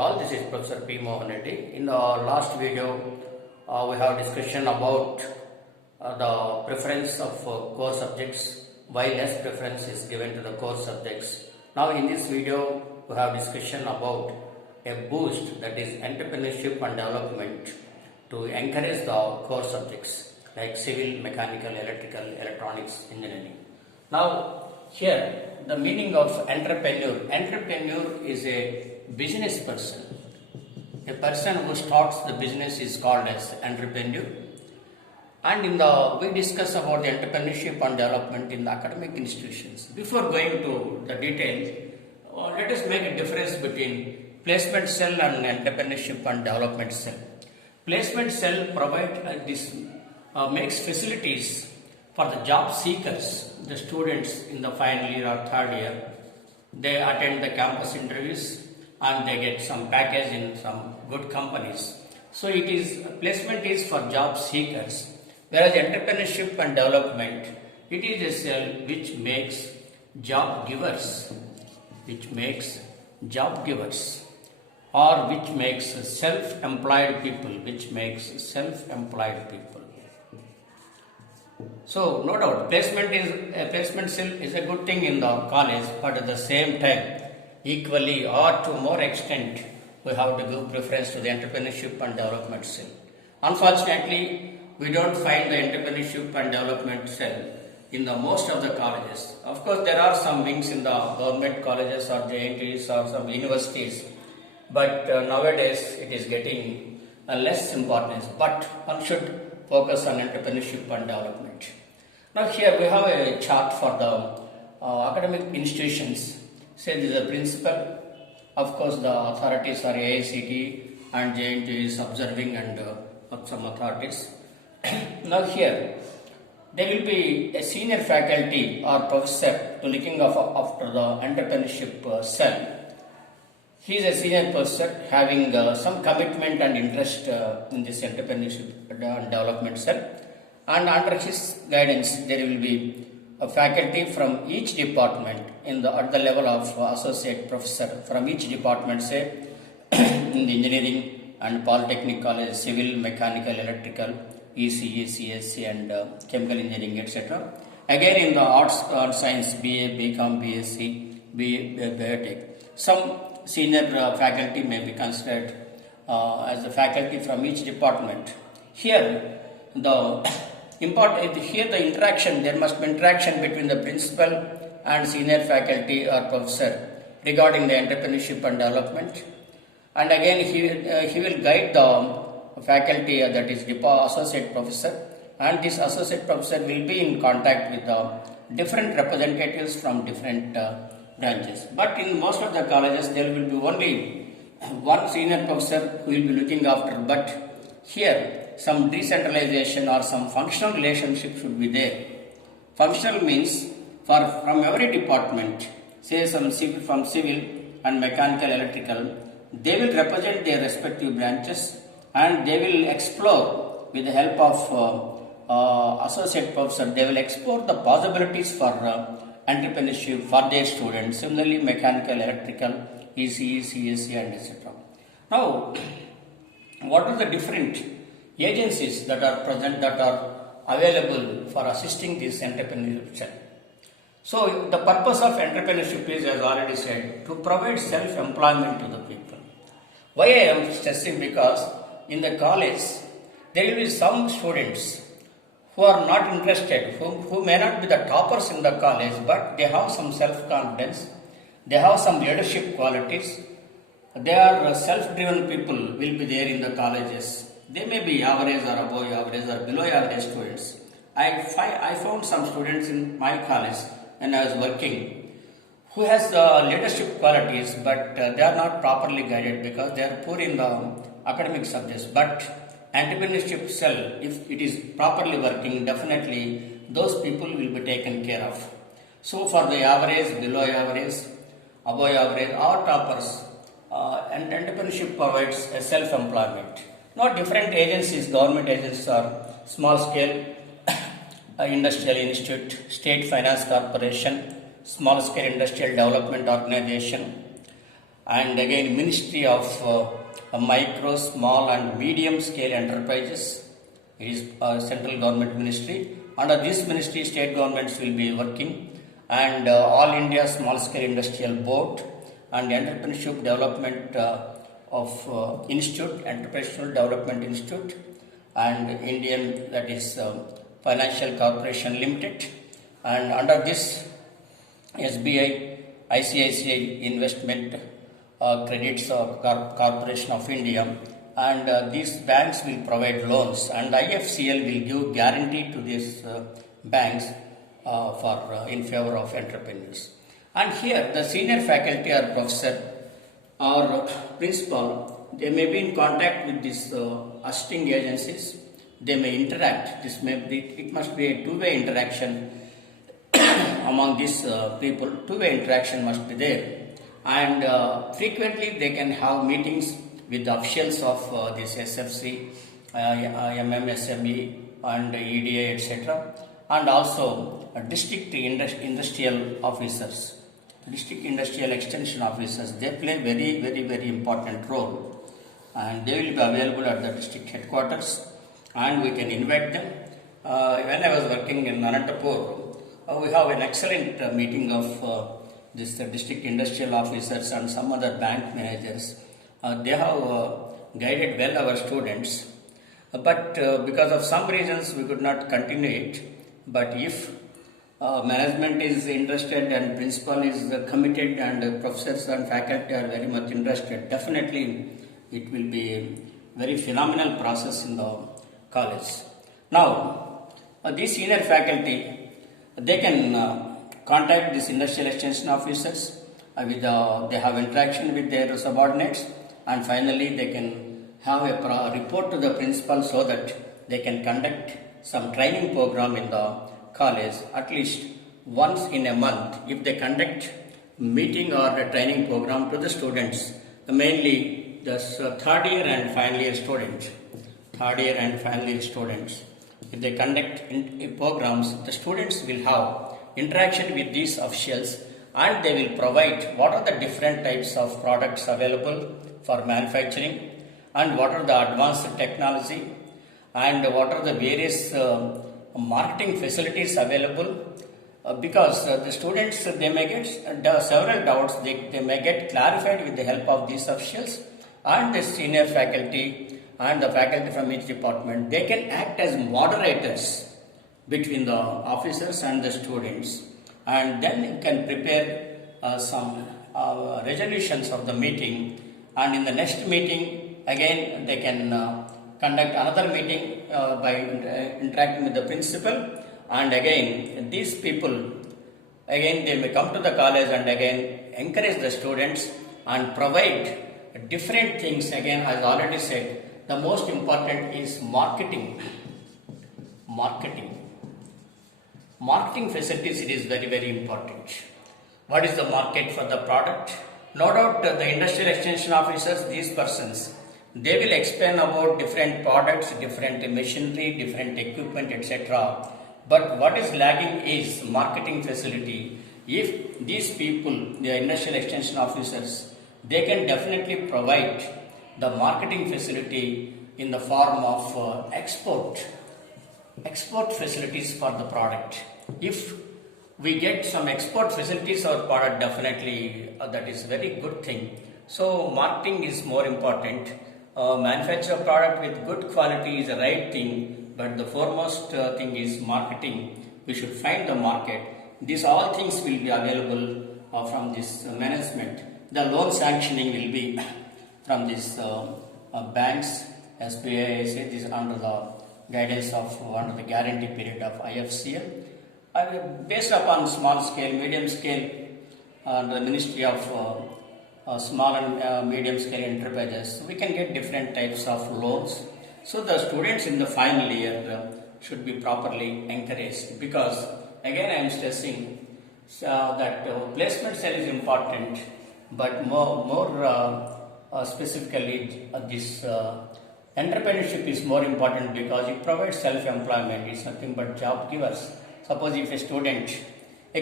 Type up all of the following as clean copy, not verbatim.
all. This is Professor P. Mohan Reddy. In the last video, we have discussion about the preference of core subjects, why less preference is given to the core subjects. Now in this video, we have discussion about a boost, that is entrepreneurship and development, to encourage the core subjects like civil, mechanical, electrical, electronics, engineering. Now here the meaning of entrepreneur is a business person. A person who starts the business is called as entrepreneur. And we discuss about the entrepreneurship and development in the academic institutions. Before going to the details, let us make a difference between placement cell and entrepreneurship and development cell. Placement cell makes facilities for the job seekers, the students in the final year or third year. They attend the campus interviews and they get some package in some good companies. So placement is for job seekers, whereas entrepreneurship and development, it is a cell which makes job givers, or which makes self-employed people, So no doubt placement cell is a good thing in the college, but at the same time, equally or to more extent, we have to give preference to the entrepreneurship and development cell. Unfortunately, we don't find the entrepreneurship and development cell in the most of the colleges. Of course, there are some wings in the government colleges or JNTs or some universities, but nowadays it is getting less importance. But one should focus on entrepreneurship and development. Now here we have a chart for the academic institutions. Say this is the principal. Of course, the authorities are AICTE and JNT is observing and some authorities. Now here, there will be a senior faculty or professor looking after the entrepreneurship cell. He is a senior person having some commitment and interest in this entrepreneurship and development cell. And under his guidance, there will be a faculty from each department at the level of associate professor from each department, say in the engineering and polytechnic college, civil, mechanical, electrical, ECE, CSC and chemical engineering, etc. Again in the arts and science, BA, BCom, BSc, Biotech. Some senior faculty may be considered as the faculty from each department. Here there must be interaction between the principal and senior faculty or professor regarding the entrepreneurship and development. And again he will guide the faculty, that is associate professor, and this associate professor will be in contact with the different representatives from different branches. But in most of the colleges there will be only one senior professor who will be looking after, but here some decentralization or some functional relationship should be there. Functional means from every department, say from civil and mechanical, electrical, they will represent their respective branches and they will explore with the help of associate professor, they will explore the possibilities for entrepreneurship for their students. Similarly, mechanical, electrical, ECE, CSC and etc. Now, what are the different agencies that are present, that are available for assisting this entrepreneurship cell? So, the purpose of entrepreneurship is, as already said, to provide self-employment to the people. Why I am stressing? Because in the college, there will be some students who are not interested, who may not be the toppers in the college, but they have some self-confidence, they have some leadership qualities, they are self-driven people will be there in the colleges. They may be average or above average or below average students. I found some students in my college when I was working who has leadership qualities, but they are not properly guided because they are poor in the academic subjects. But entrepreneurship cell, if it is properly working, definitely those people will be taken care of. So for the average, below average, above average or toppers, and entrepreneurship provides a self-employment. Now different agencies, government agencies are small scale industrial institute, state finance corporation, small scale industrial development organization, and again Ministry of Micro, Small and Medium Scale Enterprises. It is a central government ministry. Under this ministry, state governments will be working, and All India Small Scale Industrial Board and Entrepreneurship Development Institute, Entrepreneurial Development Institute, and Indian, that is Financial Corporation Limited, and under this SBI, ICICI Investment Credits Corporation of India, and these banks will provide loans, and IFCL will give guarantee to these banks in favor of entrepreneurs. And here the senior faculty or professor or principal, they may be in contact with these assisting agencies. They may interact. It must be a two-way interaction among these people. Two-way interaction must be there, and frequently they can have meetings with the officials of this SFC, MMSME and EDA, etc., and also district industrial officers, district industrial extension officers. They play very important role, and they will be available at the district headquarters, and we can invite them. When I was working in Anantapur, we have an excellent meeting of this district industrial officers and some other bank managers. They have guided well our students, but because of some reasons we could not continue it. But if management is interested and principal is committed and professors and faculty are very much interested, definitely it will be a very phenomenal process in the college. Now, these senior faculty, they can contact these industrial extension officers, they have interaction with their subordinates, and finally they can have a report to the principal so that they can conduct some training program in the college at least once in a month. If they conduct meeting or a training program to the students, mainly the third year and final year students, if they conduct programs, the students will have interaction with these officials, and they will provide what are the different types of products available for manufacturing, and what are the advanced technology, and what are the various marketing facilities available, because the students, they may get several doubts, they may get clarified with the help of these officials and the senior faculty and the faculty from each department. They can act as moderators between the officers and the students, and then you can prepare some resolutions of the meeting, and in the next meeting again they can conduct another meeting by interacting with the principal, and again these people, again they may come to the college and again encourage the students and provide different things. Again, as already said, the most important is marketing facilities. It is very important. What is the market for the product? No doubt the industrial extension officers, these persons, they will explain about different products, different machinery, different equipment, etc. But what is lagging is marketing facility. If these people, the industrial extension officers, they can definitely provide the marketing facility in the form of export facilities for the product. If we get some export facilities or product, definitely that is very good thing. So marketing is more important. Manufacture a product with good quality is the right thing, but the foremost thing is marketing. We should find the market. These all things will be available from this management. The loan sanctioning will be from these banks, SBI, this is under the guidance of under the guarantee period of IFCL. Based upon small scale, medium scale, the Ministry of Small and Medium Scale Enterprises, we can get different types of loans. So the students in the final year should be properly encouraged, because again I am stressing that placement cell is important, but more specifically this entrepreneurship is more important, because it provides self-employment. It's nothing but job givers. Suppose if a student, we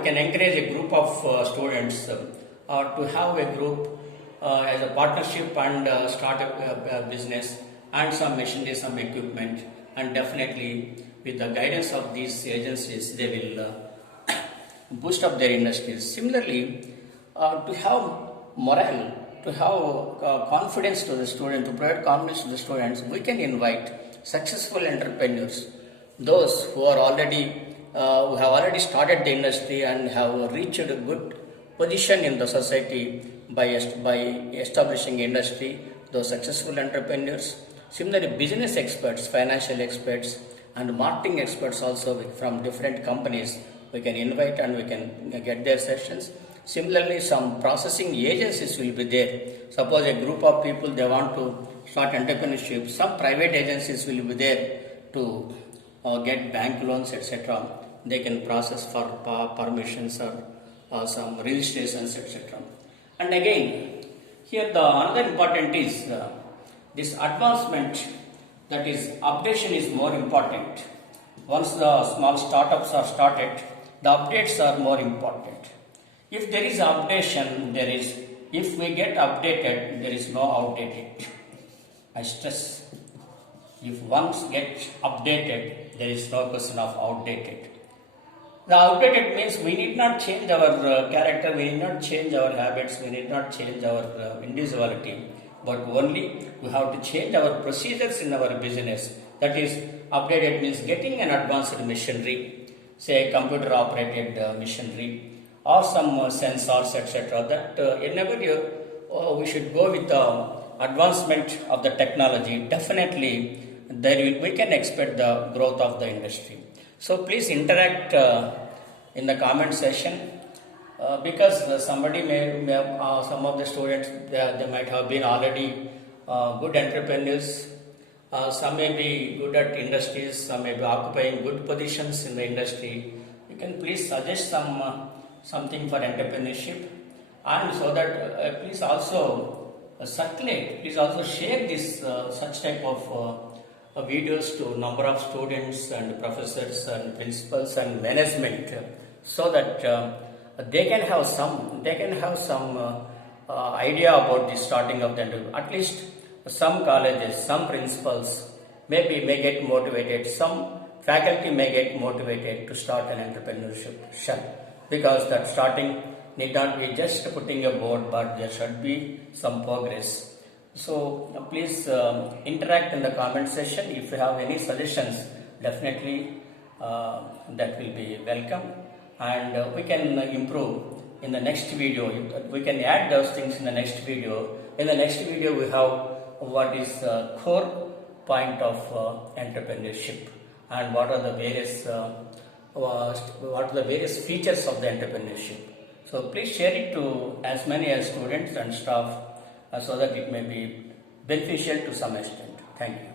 can encourage a group of students to have a group as a partnership and start a business and some machinery, some equipment, and definitely with the guidance of these agencies, they will boost up their industries. Similarly, to have morale, to have confidence to the student, to provide confidence to the students, we can invite successful entrepreneurs, those who are already who have already started the industry and have reached a good position in the society by establishing industry, those successful entrepreneurs. Similarly, business experts, financial experts, and marketing experts also from different companies we can invite and we can get their sessions. Similarly, some processing agencies will be there. Suppose a group of people they want to start entrepreneurship, some private agencies will be there to get bank loans, etc. They can process for permissions or some registrations, etc. And again, here the another important is this advancement, that is updation is more important. Once the small startups are started, the updates are more important. If there is updation, if we get updated, there is no outdated. I stress, if once get updated, there is no question of outdated. The outdated means we need not change our character, we need not change our habits, we need not change our individuality, but only we have to change our procedures in our business. That is, updated means getting an advanced machinery, say computer operated machinery, or some sensors, etc. That in every year we should go with the advancement of the technology. Definitely, we can expect the growth of the industry. So please interact in the comment section because somebody some of the students they might have been already good entrepreneurs. Some may be good at industries, some may be occupying good positions in the industry. You can please suggest something for entrepreneurship, and so that please also circulate, please also share this such type of videos to number of students and professors and principals and management, so that they can have some idea about the starting of the entrepreneur. At least some colleges, some principals may get motivated, some faculty may get motivated to start an entrepreneurship, because that starting need not be just putting a board, but there should be some progress. So please interact in the comment section. If you have any suggestions, definitely that will be welcome, and we can improve in the next video. We can add those things in the next video. In the next video, we have what is core point of entrepreneurship and what are the various features of the entrepreneurship. So please share it to as many as students and staff so that it may be beneficial to some extent. Thank you.